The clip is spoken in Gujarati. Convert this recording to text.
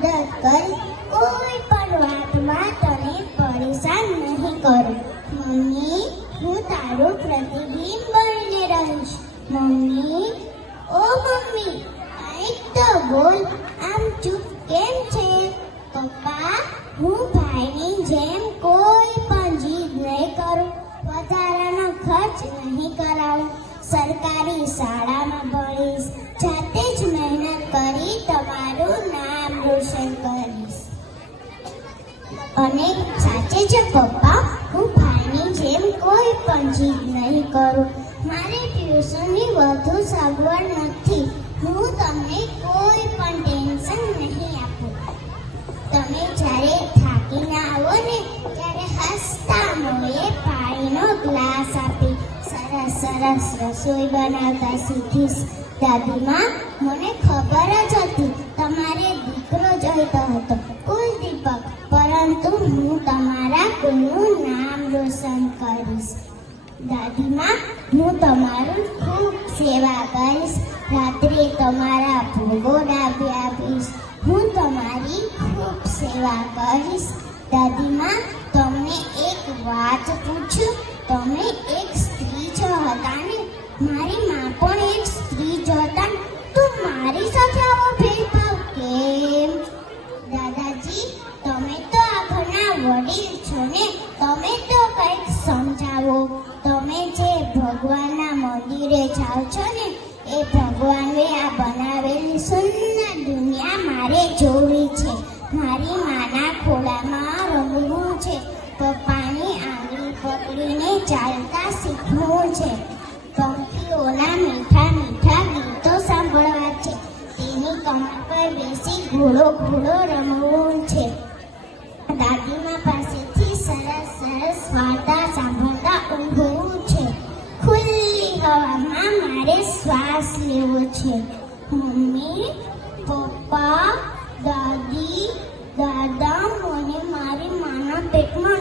મદદ કરી, કોઈ પણ વાતમાં તને પરેશાન નહીં કરું. મમ્મી, હું તારું પ્રતિબિંબ બનીને રહીશ. મમ્મી, ઓ મમ્મી, કંઈક તો બોલ, આમ ચૂપ કેમ છે? પપ્પા, હું ભાઈની જેમ કોઈ પણ જીદ નહીં કરું, વધારાનો ખર્ચ નહીં કરાવું, સરકારી શાળામાં ભણીશ, જાતે જ મહેનત કરી તમારું નામ રોશન કરીશ. અને સાચે જ પપ્પા, હું ભાઈની જેમ કોઈ પણ જીદ નહીં કરું. મારે ટ્યુશનની વધુ સગવડ નથી. હું તમને કોઈ પણ ટેન્શન નહીં આપું. તમે જ્યારે થાકીને આવો ને ત્યારે હસતા મોએ પાણીનો ગ્લાસ આપી સરસ સરસ રસોઈ બનાવતા શીખીશ. દાદીમાં, મને ખબર જ હતી તમારે દીકરો જોઈતો હતો, કુલદીપક, પરંતુ હું તમારા કુલનું નામ રોશન કરીશ. દાદીમાં, હું તમારું ખૂબ સેવા કરીશ. રાત્રે તમારા ભોગો ડાબી આપીશ. હું તમારી ખૂબ સેવા કરીશ. દાદીમાં, તમને એક વાત પૂછું? તમે એક સ્ત્રી જ હતા ને? મારી માં પણ એક સ્ત્રી જ હતા ને? તો મારી સાથે આવો ભેદભાવ કેમ? દાદાજી, તમે તો આ ઘરના વડીલ છો ને, તમે તો કંઈક સમજાવો. તમે જે ભગવાનના મંદિરે જાઓ છો ને, એ ભગવાને આ બનાવેલી સુંદર દુનિયા મારે જોવી છે. મારી માના ખોળામાં રમવું છે. પપ્પાની આંગળી પકડીને ચાલતા શીખવું છે. પંખીઓના મીઠા મીઠા ગીતો સાંભળવા છે. તેની કમર પર બેસી ઘોડો ઘોડો રમવું છે. દાદીમા પાસેથી સરસ સરસ વાર્તા સાંભળતા ઊંઘવું છે. ખુલ્લી હવામાં મારે શ્વાસ લેવો છે. મમ્મી, પપ્પા, દાદી, દાદા મને મારી માના પેટમાં